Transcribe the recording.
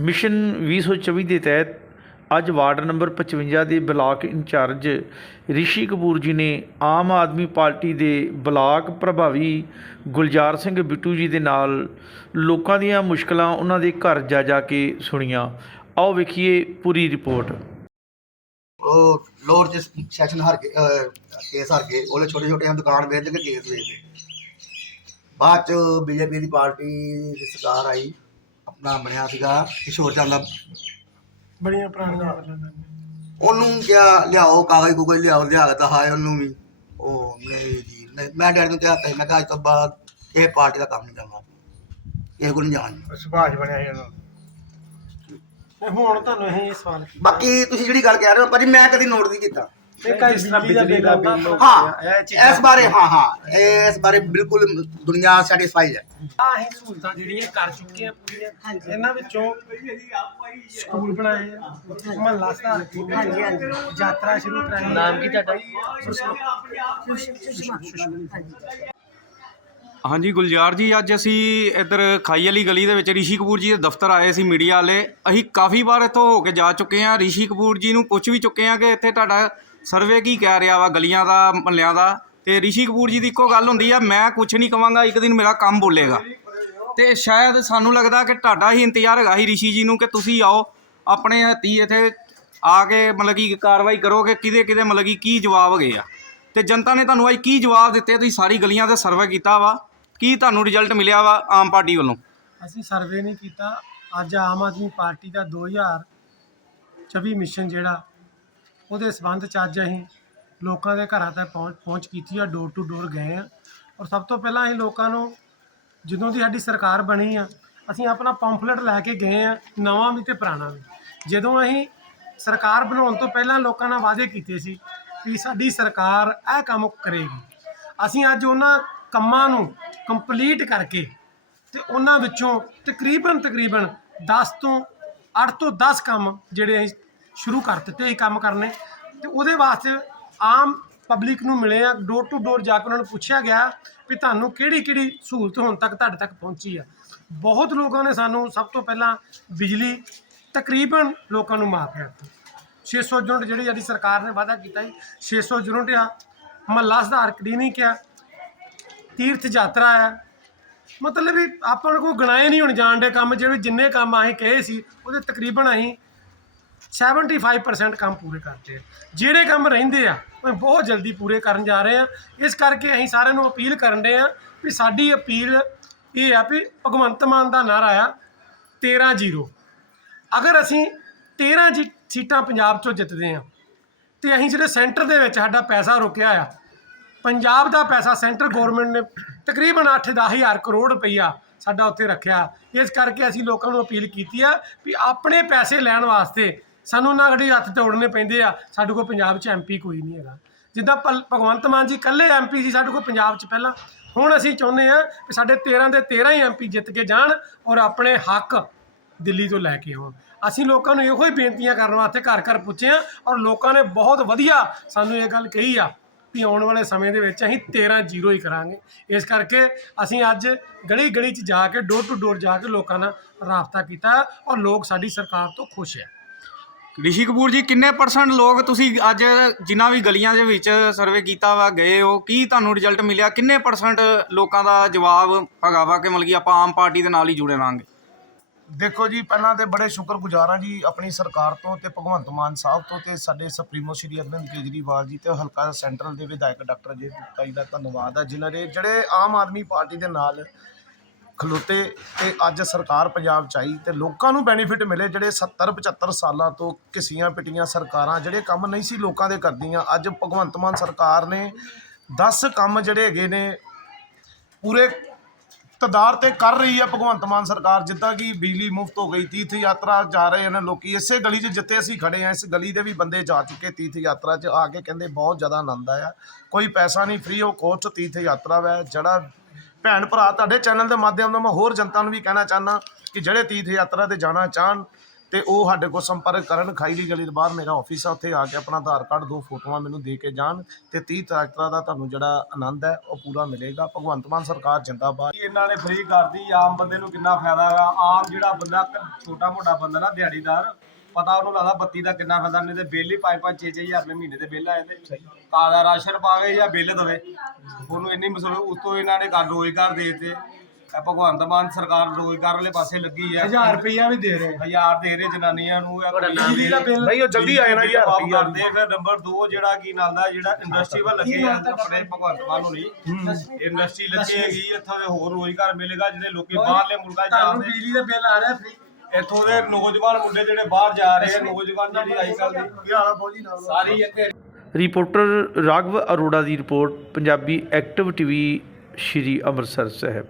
Mission 2024 ਦੇ ਤਹਿਤ ਅੱਜ ਵਾਰਡ ਨੰਬਰ 55 ਦੇ ਬਲਾਕ ਇੰਚਾਰਜ ਰਿਸ਼ੀ ਕਪੂਰ ਜੀ ਨੇ ਆਮ ਆਦਮੀ ਪਾਰਟੀ ਦੇ ਬਲਾਕ ਪ੍ਰਭਾਵੀ ਗੁਲਜ਼ਾਰ ਸਿੰਘ ਬਿੱਟੂ ਜੀ ਦੇ ਨਾਲ ਲੋਕਾਂ ਦੀਆਂ ਮੁਸ਼ਕਲਾਂ ਉਹਨਾਂ ਦੇ ਘਰ ਜਾ ਜਾ ਕੇ ਸੁਣੀਆਂ। ਆਓ ਵੇਖੀਏ ਪੂਰੀ ਰਿਪੋਰਟ। ਉਹ ਲੋਅਰ ਚ ਸੈਸ਼ਨ ਹਾਰ ਕੇ ਕੇਸ ਹਾਰ ਕੇ, ਉਹਲੇ ਛੋਟੇ ਛੋਟੇ ਦੁਕਾਨ ਵੇਚ ਕੇ ਕੇਸ ਵੇਚਦੇ। ਬਾਅਦ ਚ ਬੀਜੇਪੀ ਦੀ ਪਾਰਟੀ ਦੀ ਸਰਕਾਰ ਆਈ। ਆਪਣਾ ਬਣਿਆ ਸੀਗਾ ਕਿਸ਼ੋਰ ਚੰਦ ਦਾ। ਬੜੀਆਂ ਪੁਰਾਣੀਆਂ ਗੱਲਾਂ ਨੇ। ਉਹਨੂੰ ਕਿਹਾ ਲਿਆਓ ਕਾਗਜ਼ ਕੂਗਜ਼ ਲਿਆਓ ਲਿਆ ਕੇ ਦਿਖਾਏ ਉਹਨੂੰ ਵੀ। ਉਹ ਨਹੀਂ ਜੀ ਨਹੀਂ ਮੈਂ ਡੈਡੀ ਨੂੰ ਕਿਹਾ ਤਾਂ ਮੈਂ ਕਿਹਾ ਅੱਜ ਤੋਂ ਬਾਅਦ ਇਹ ਪਾਰਟੀ ਦਾ ਕੰਮ ਨਹੀਂ ਕਰਨਾ। ਇਹ ਕੋਲ ਨਹੀਂ ਜਾਣਾ। ਸੁਭਾਸ਼ ਬਣਿਆ ਸੀ ਉਹਨਾਂ ਦਾ। ਤੇ ਹੁਣ ਤੁਹਾਨੂੰ ਅਸੀਂ ਇਹ ਸਵਾਲ ਕੀਤਾ ਬਾਕੀ ਤੁਸੀਂ ਜਿਹੜੀ ਗੱਲ ਕਹਿ ਰਹੇ ਹੋ ਭਾਜੀ ਮੈਂ ਕਦੀ ਨੋਟ ਨਹੀਂ ਕੀਤਾ। ਇਹ ਕਈ ਬਿਜਲੀ ਦਾ ਬਿੱਲ ਆਉਂਦਾ ਹਾਂ ਇਸ ਬਾਰੇ ਹਾਂ ਹਾਂ ਇਸ ਬਾਰੇ ਬਿਲਕੁਲ ਦੁਨੀਆ ਸੈਟੀਸਫਾਈਡ ਹੈ। ਆ ਅਸੀਂ ਸਹੂਲਤਾਂ ਜਿਹੜੀਆਂ ਕਰ ਚੁੱਕੇ ਆ ਪੂਰੀਆਂ ਇਹਨਾਂ ਵਿੱਚੋਂ ਸਕੂਲ ਬਣਾਏ ਆ ਮਹੱਲਾ ਸੁਧਾਰ ਕੀਤਾ ਹਾਂਜੀ ਹਾਂਜੀ। ਯਾਤਰਾ ਸ਼ੁਰੂ ਕਰਾਈ ਨਾਮ ਕੀ ਤੁਹਾਡਾ? ਹਾਂਜੀ ਗੁਲਜ਼ਾਰ ਜੀ ਅੱਜ ਅਸੀਂ ਇੱਧਰ ਖਾਈ ਵਾਲੀ ਗਲੀ ਦੇ ਵਿੱਚ ਰਿਸ਼ੀ ਕਪੂਰ ਜੀ ਦੇ ਦਫ਼ਤਰ ਆਏ ਸੀ ਮੀਡੀਆ ਵਾਲੇ। ਅਸੀਂ ਕਾਫੀ ਵਾਰ ਇੱਥੋਂ ਹੋ ਕੇ ਜਾ ਚੁੱਕੇ ਹਾਂ। ਰਿਸ਼ੀ ਕਪੂਰ ਜੀ ਨੂੰ ਪੁੱਛ ਵੀ ਚੁੱਕੇ ਹਾਂ ਕਿ ਇੱਥੇ ਤੁਹਾਡਾ ਸਰਵੇ ਕੀ ਕਹਿ ਰਿਹਾ ਵਾ ਗਲੀਆਂ ਦਾ, ਮਹੱਲਿਆਂ ਦਾ? ਤੇ ਰਿਸ਼ੀ ਕਪੂਰ ਜੀ ਦੀ ਇੱਕੋ ਗੱਲ ਹੁੰਦੀ ਆ, ਮੈਂ ਕੁਝ ਨਹੀਂ ਕਵਾਂਗਾ, ਇੱਕ ਦਿਨ ਮੇਰਾ ਕੰਮ ਬੋਲੇਗਾ। ਤੇ ਸ਼ਾਇਦ ਸਾਨੂੰ ਲੱਗਦਾ ਕਿ ਤੁਹਾਡਾ ਹੀ ਇੰਤਜ਼ਾਰ ਹੈਗਾ ਹੀ ਰਿਸ਼ੀ ਜੀ ਨੂੰ ਕਿ ਤੁਸੀਂ ਆਓ, ਆਪਣੇ ਹੱਥੀ ਇੱਥੇ ਆ ਕੇ ਮਤਲਬ ਕਿ ਕਾਰਵਾਈ ਕਰੋ ਕਿ ਕਿਹਦੇ ਕਿਹਦੇ ਮਤਲਬ ਕਿ ਕੀ ਜਵਾਬ ਹੈਗੇ ਆ। ਤੇ ਜਨਤਾ ਨੇ ਤੁਹਾਨੂੰ ਅੱਜ ਕੀ ਜਵਾਬ ਦਿੱਤੇ? ਤੁਸੀਂ ਸਾਰੀ ਗਲੀਆਂ ਦਾ ਸਰਵੇ ਕੀਤਾ ਵਾ। ਕੀ ਤੁਹਾਨੂੰ ਰਿਜ਼ਲਟ ਮਿਲਿਆ ਵਾ ਆਮ ਪਾਰਟੀ ਵੱਲੋਂ? ਅਸੀਂ ਸਰਵੇ ਨਹੀਂ ਕੀਤਾ। ਅੱਜ ਆਮ ਆਦਮੀ ਪਾਰਟੀ ਦਾ 2024 ਮਿਸ਼ਨ ਜਿਹੜਾ ਉਹਦੇ ਸਬੰਧ ਚ ਅੱਜ ਅਸੀਂ ਲੋਕਾਂ ਦੇ ਘਰਾਂ ਤੱਕ ਪਹੁੰਚ ਪਹੁੰਚ ਕੀਤੀ ਆ ਡੋਰ ਟੂ ਡੋਰ ਗਏ ਆ। ਔਰ ਸਭ ਤੋਂ ਪਹਿਲਾਂ ਅਸੀਂ ਲੋਕਾਂ ਨੂੰ ਜਦੋਂ ਦੀ ਸਾਡੀ ਸਰਕਾਰ ਬਣੀ ਆ, ਅਸੀਂ ਆਪਣਾ ਪੰਫਲੇਟ ਲੈ ਕੇ ਗਏ ਆ, ਨਵਾਂ ਵੀ ਤੇ ਪੁਰਾਣਾ ਵੀ। ਜਦੋਂ ਅਸੀਂ ਸਰਕਾਰ ਬਣਾਉਣ ਤੋਂ ਪਹਿਲਾਂ ਲੋਕਾਂ ਨਾਲ ਵਾਅਦੇ ਕੀਤੇ ਸੀ ਕਿ ਸਾਡੀ ਸਰਕਾਰ ਇਹ ਕੰਮ ਕਰੇਗੀ, ਅਸੀਂ ਅੱਜ ਉਹਨਾਂ ਕੰਮਾਂ ਨੂੰ ਕੰਪਲੀਟ ਕਰਕੇ ਤੇ ਉਹਨਾਂ ਵਿੱਚੋਂ ਤਕਰੀਬਨ ਤਕਰੀਬਨ 10 ਤੋਂ 8 ਤੋਂ 10 ਕੰਮ ਜਿਹੜੇ ਅਸੀਂ ਸ਼ੁਰੂ ਕਰ ਦਿੱਤੇ ਇਹ ਕੰਮ ਕਰਨੇ। ਤੇ ਉਹਦੇ ਵਾਸਤੇ ਆਮ ਪਬਲਿਕ ਨੂੰ ਮਿਲੇ ਆ ਡੋਰ ਟੂ ਡੋਰ ਜਾ ਕੇ ਉਹਨਾਂ ਨੂੰ ਪੁੱਛਿਆ ਗਿਆ ਵੀ ਤੁਹਾਨੂੰ ਕਿਹੜੀ ਕਿਹੜੀ ਸਹੂਲਤ ਹੁਣ ਤੱਕ ਤੁਹਾਡੇ ਤੱਕ ਪਹੁੰਚੀ ਆ। ਬਹੁਤ ਲੋਕਾਂ ਨੇ ਸਾਨੂੰ ਸਭ ਤੋਂ ਪਹਿਲਾਂ ਬਿਜਲੀ ਤਕਰੀਬਨ ਲੋਕਾਂ ਨੂੰ ਮਾਫ ਕਰਤੀ 600 ਯੂਨਿਟ ਜਿਹੜੀ ਸਾਡੀ ਸਰਕਾਰ ਨੇ ਵਾਅਦਾ ਕੀਤਾ ਸੀ 600 ਯੂਨਿਟ ਆ। ਮਹੱਲਾ ਸੁਧਾਰ ਕਲੀਨਿਕ ਆ, ਤੀਰਥ ਯਾਤਰਾ ਆ। ਮਤਲਬ ਵੀ ਆਪਾਂ ਨੂੰ ਕੋਈ ਗਣਾਏ ਨਹੀਂ ਹੁਣ ਜਾਣ ਦੇ ਕੰਮ, ਜਿਹੜੇ ਜਿੰਨੇ ਕੰਮ ਅਸੀਂ ਕਹੇ ਸੀ, ਉਹਦੇ ਤਕਰੀਬਨ ਅਸੀਂ 75% ਕੰਮ ਪੂਰੇ ਕਰਦੇ ਆ। ਜਿਹੜੇ ਕੰਮ ਰਹਿੰਦੇ ਆ, ਉਹ ਬਹੁਤ ਜਲਦੀ ਪੂਰੇ ਕਰਨ ਜਾ ਰਹੇ ਆ। ਇਸ ਕਰਕੇ ਅਸੀਂ ਸਾਰਿਆਂ ਨੂੰ ਅਪੀਲ ਕਰਨ ਦੇ ਆ ਵੀ ਸਾਡੀ ਅਪੀਲ ਇਹ ਆ ਵੀ ਭਗਵੰਤ ਮਾਨ ਦਾ ਨਾਰਾ ਆ 13-0 ਅਗਰ ਅਸੀਂ 13 ਜੀ ਸੀਟਾਂ ਪੰਜਾਬ ਚੋਂ ਜਿੱਤਦੇ ਆ, ਤੇ ਅਸੀਂ ਜਿਹੜੇ ਸੈਂਟਰ ਦੇ ਵਿੱਚ ਸਾਡਾ ਪੈਸਾ ਰੁਕਿਆ ਆ, ਪੰਜਾਬ ਦਾ ਪੈਸਾ ਸੈਂਟਰ ਗਵਰਨਮੈਂਟ ਨੇ ਤਕਰੀਬਨ 8-10 ਹਜ਼ਾਰ ਕਰੋੜ ਰੁਪਈਆ ਸਾਡਾ ਉੱਥੇ ਰੱਖਿਆ। ਇਸ ਕਰਕੇ ਅਸੀਂ ਲੋਕਾਂ ਨੂੰ ਅਪੀਲ ਕੀਤੀ ਆ ਵੀ ਆਪਣੇ ਪੈਸੇ ਲੈਣ ਵਾਸਤੇ ਸਾਨੂੰ ਨਾ ਗੱਡੀ ਹੱਥ ਤੋੜਨੇ ਪੈਂਦੇ ਆ। ਸਾਡੇ ਕੋਲ ਪੰਜਾਬ 'ਚ ਐਮਪੀ ਕੋਈ ਨਹੀਂ ਹੈਗਾ। ਜਿੱਦਾਂ ਭਲ- ਭਗਵੰਤ ਮਾਨ ਜੀ ਇਕੱਲੇ ਐਮਪੀ ਸੀ, ਸਾਡੇ ਕੋਲ ਪੰਜਾਬ 'ਚ ਪਹਿਲਾਂ। ਹੁਣ ਅਸੀਂ ਚਾਹੁੰਦੇ ਆ ਕਿ ਸਾਡੇ 13 ਦੇ 13 ਹੀ ਐਮਪੀ ਜਿੱਤ ਕੇ ਜਾਣ ਔਰ ਆਪਣੇ ਹੱਕ ਦਿੱਲੀ ਤੋਂ ਲੈ ਕੇ ਆਉਣ। ਅਸੀਂ ਲੋਕਾਂ ਨੂੰ ਇਹੋ ਹੀ ਬੇਨਤੀਆਂ ਕਰਨ ਵਾਸਤੇ ਘਰ ਘਰ ਪੁੱਛੇ ਆ ਔਰ ਲੋਕਾਂ ਨੇ ਬਹੁਤ ਵਧੀਆ ਸਾਨੂੰ ਇਹ ਗੱਲ ਕਹੀ ਆ ਵੀ ਆਉਣ ਵਾਲੇ ਸਮੇਂ ਦੇ ਵਿੱਚ ਅਸੀਂ 13 ਜ਼ੀਰੋ ਹੀ ਕਰਾਂਗੇ। ਇਸ ਕਰਕੇ ਅਸੀਂ ਅੱਜ ਗਲੀ ਗਲੀ 'ਚ ਜਾ ਕੇ ਡੋਰ ਟੂ ਡੋਰ ਜਾ ਕੇ ਲੋਕਾਂ ਨਾਲ ਰਾਬਤਾ ਕੀਤਾ ਔਰ ਲੋਕ ਸਾਡੀ ਸਰਕਾਰ ਤੋਂ ਖੁਸ਼ ਹੈ। ਰਿਸ਼ੀ ਕਪੂਰ ਜੀ, ਕਿੰਨੇ ਪਰਸੈਂਟ ਲੋਕ ਤੁਸੀਂ ਅੱਜ ਜਿਨ੍ਹਾਂ ਵੀ ਗਲੀਆਂ ਦੇ ਵਿੱਚ ਸਰਵੇ ਕੀਤਾ ਵਾ, ਗਏ ਹੋ, ਕੀ ਤੁਹਾਨੂੰ ਰਿਜ਼ਲਟ ਮਿਲਿਆ? ਕਿੰਨੇ ਪਰਸੈਂਟ ਲੋਕਾਂ ਦਾ ਜਵਾਬ ਹੈਗਾ ਵਾ ਕਿ ਮਤਲਬ ਕਿ ਆਪਾਂ ਆਮ ਪਾਰਟੀ ਦੇ ਨਾਲ ਹੀ ਜੁੜੇ ਰਹਾਂਗੇ? ਦੇਖੋ ਜੀ, ਪਹਿਲਾਂ ਤੇ ਬੜੇ ਸ਼ੁਕਰਗੁਜ਼ਾਰ ਹਾਂ ਜੀ, ਆਪਣੀ ਸਰਕਾਰ ਤੋਂ ਤੇ ਭਗਵੰਤ ਮਾਨ ਸਾਹਿਬ ਤੋਂ ਤੇ ਸਾਡੇ ਸੁਪਰੀਮੋ ਸ਼੍ਰੀ ਅਰਵਿੰਦ ਕੇਜਰੀਵਾਲ ਜੀ ਤੇ ਹਲਕਾ ਸੈਂਟਰਲ ਦੇ ਵਿਧਾਇਕ ਡਾਕਟਰ ਅਜੇ ਗੁਪਤਾ ਜੀ ਦਾ ਧੰਨਵਾਦ ਹੈ ਜਿਨ੍ਹਾਂ ਨੇ ਜਿਹੜੇ ਆਮ ਆਦਮੀ ਪਾਰਟੀ ਦੇ ਨਾਲ ਖਲੋਤੇ ਅਤੇ ਅੱਜ ਸਰਕਾਰ ਪੰਜਾਬ ਚ ਆਈ ਅਤੇ ਲੋਕਾਂ ਨੂੰ ਬੈਨੀਫਿਟ ਮਿਲੇ ਜਿਹੜੇ 70 75 ਸਾਲਾਂ ਤੋਂ ਘਿਸੀਆਂ ਪਿਟੀਆਂ ਸਰਕਾਰਾਂ, ਜਿਹੜੇ ਕੰਮ ਨਹੀਂ ਸੀ ਲੋਕਾਂ ਦੇ ਕਰਦੀਆਂ। ਅੱਜ ਭਗਵੰਤ ਮਾਨ ਸਰਕਾਰ ਨੇ 10 ਕੰਮ ਜਿਹੜੇ ਹੈਗੇ ਨੇ ਪੂਰੇ ਤਦਾਰ ਤੇ ਕਰ ਰਹੀ ਹੈ ਭਗਵੰਤ ਮਾਨ ਸਰਕਾਰ, ਜਿੱਦਾਂ ਕਿ ਬਿਜਲੀ ਮੁਫਤ ਹੋ ਗਈ, ਤੀਰਥ ਯਾਤਰਾ ਜਾ ਰਹੇ ਹਨ ਲੋਕੀ। ਇਸੇ ਗਲੀ 'ਚ ਜਿੱਥੇ ਅਸੀਂ ਖੜੇ ਆ, ਇਸ ਗਲੀ ਦੇ ਵੀ ਬੰਦੇ ਜਾ ਚੁੱਕੇ ਤੀਰਥ ਯਾਤਰਾ 'ਚ, ਆ ਕੇ ਕਹਿੰਦੇ ਬਹੁਤ ਜ਼ਿਆਦਾ ਆਨੰਦ ਆਇਆ। ਕੋਈ ਪੈਸਾ ਨਹੀਂ ਫ੍ਰੀ ਆਫ ਕੋਸਟ ਤੀਰਥ ਯਾਤਰਾ ਵੈ, ਜਿਹੜਾ ਭੈਣ ਭਰਾ, ਤੁਹਾਡੇ ਚੈਨਲ ਦੇ ਮਾਧਿਅਮ ਨਾਲ ਮੈਂ ਹੋਰ ਜਨਤਾ ਨੂੰ ਵੀ ਕਹਿਣਾ ਚਾਹਨਾ ਕਿ ਜਿਹੜੇ ਤੀਰਥ ਯਾਤਰਾ ਤੇ ਜਾਣਾ ਚਾਹਣ ਤੇ ਉਹ ਸਾਡੇ ਕੋਲ ਸੰਪਰਕ ਕਰਨ ਖਾਈਲੀ ਗਲੀ ਦੇ ਬਾਹਰ ਮੇਰਾ ਆਫਿਸ ਆ, ਉੱਥੇ ਆ ਕੇ ਆਪਣਾ ਆਧਾਰ ਕਾਰਡ, ਦੋ ਫੋਟੋਆਂ ਮੈਨੂੰ ਦੇ ਕੇ ਜਾਣ ਤੇ ਤੀਰਥ ਯਾਤਰਾ ਦਾ ਤੁਹਾਨੂੰ ਜਿਹੜਾ ਆਨੰਦ ਹੈ, ਉਹ ਪੂਰਾ ਮਿਲੇਗਾ। ਭਗਵੰਤ ਮਾਨ ਸਰਕਾਰ ਜਿੰਦਾਬਾਦ। ਇਹ ਇਹਨਾਂ ਨੇ ਫ੍ਰੀ ਕਰਦੀ ਆਮ ਬੰਦੇ ਨੂੰ ਕਿੰਨਾ ਫਾਇਦਾ ਹੈਗਾ? ਆਮ ਜਿਹੜਾ ਬੰਦਾ ਛੋਟਾ ਮੋਟਾ ਬੰਦਾ ਨਾ, ਦਿਹਾੜੀਦਾਰ ਪਤਾ ਉਹਨੂੰ ਲੱਗਦਾ ਬੱਤੀ ਦਾ ਕਿੰਨਾ ਫਾਇਦਾ ਨਹੀਂ ਤੇ ਬਿੱਲ ਹੀ 5-5 6-6000 ਰੁਪਏ ਮਹੀਨੇ ਦੇ ਬਿੱਲ ਆਏ ਤੇ ਕਾਲਾ ਰਾਸ਼ਨ ਪਾਵੇ ਜਾਂ ਬਿੱਲ ਦਵੇ। ਉਹਨੂੰ ਇੰਨੀ ਮਸੂਲ ਉਸ ਤੋਂ ਇਹਨਾਂ ਨੇ ਕਰ ਰੋਜ਼ਗਾਰ ਦੇ ਦਿੱਤੇ। ਇਹ ਭਗਵੰਤ ਮਾਨ ਸਰਕਾਰ ਰੋਜ਼ਗਾਰ ਵਾਲੇ ਪਾਸੇ ਲੱਗੀ ਹੈ 1000 ਰੁਪਈਆ ਵੀ ਦੇ ਰਹੇ। ਹਜ਼ਾਰ ਦੇ ਰਹੇ ਜਨਾਨੀਆਂ ਨੂੰ। ਇਹ ਬਿਜਲੀ ਦਾ ਬਿੱਲ ਨਹੀਂ ਉਹ ਜਲਦੀ ਆਏ ਨਾ ਯਾਰ ਮਾਫ ਕਰਦੇ ਫਿਰ ਨੰਬਰ 2 ਜਿਹੜਾ ਕੀ ਨਾਲ ਦਾ ਜਿਹੜਾ ਇੰਡਸਟਰੀ ਵੱਲ ਲੱਗੇ ਆ ਆਪਣੇ ਭਗਵੰਤ ਮਾਨ ਨੂੰ ਨਹੀਂ ਇੰਡਸਟਰੀ ਲੱਗੀ ਹੈਗੀ ਇੱਥੋਂ ਹੋਰ ਰੋਜ਼ਗਾਰ ਮਿਲੇਗਾ ਜਿਹੜੇ ਲੋਕੀ ਬਾਹਰਲੇ ਮੁਲਕਾਂ 'ਚ ਤੁਹਾਨੂੰ ਜਾਂਦੇ। ਬਿਜਲੀ ਦਾ ਬਿੱਲ ਆ ਰਿਹਾ ਫ੍ਰੀ ਇੱਥੋਂ ਦੇ ਨੌਜਵਾਨ ਮੁੰਡੇ ਜਿਹੜੇ ਬਾਹਰ ਜਾ ਰਹੇ ਆ ਨੌਜਵਾਨ ਜਿਹੜੀ ਕੱਲ੍ਹ ਦੀ। ਹਾਲ ਬੋਜੀ ਨਾਲ ਸਾਰੀ ਇੱਥੇ ਰਿਪੋਰਟਰ ਰਾਘਵ ਅਰੋੜਾ ਦੀ report Punjabi active TV Shri Amritsar Sahib.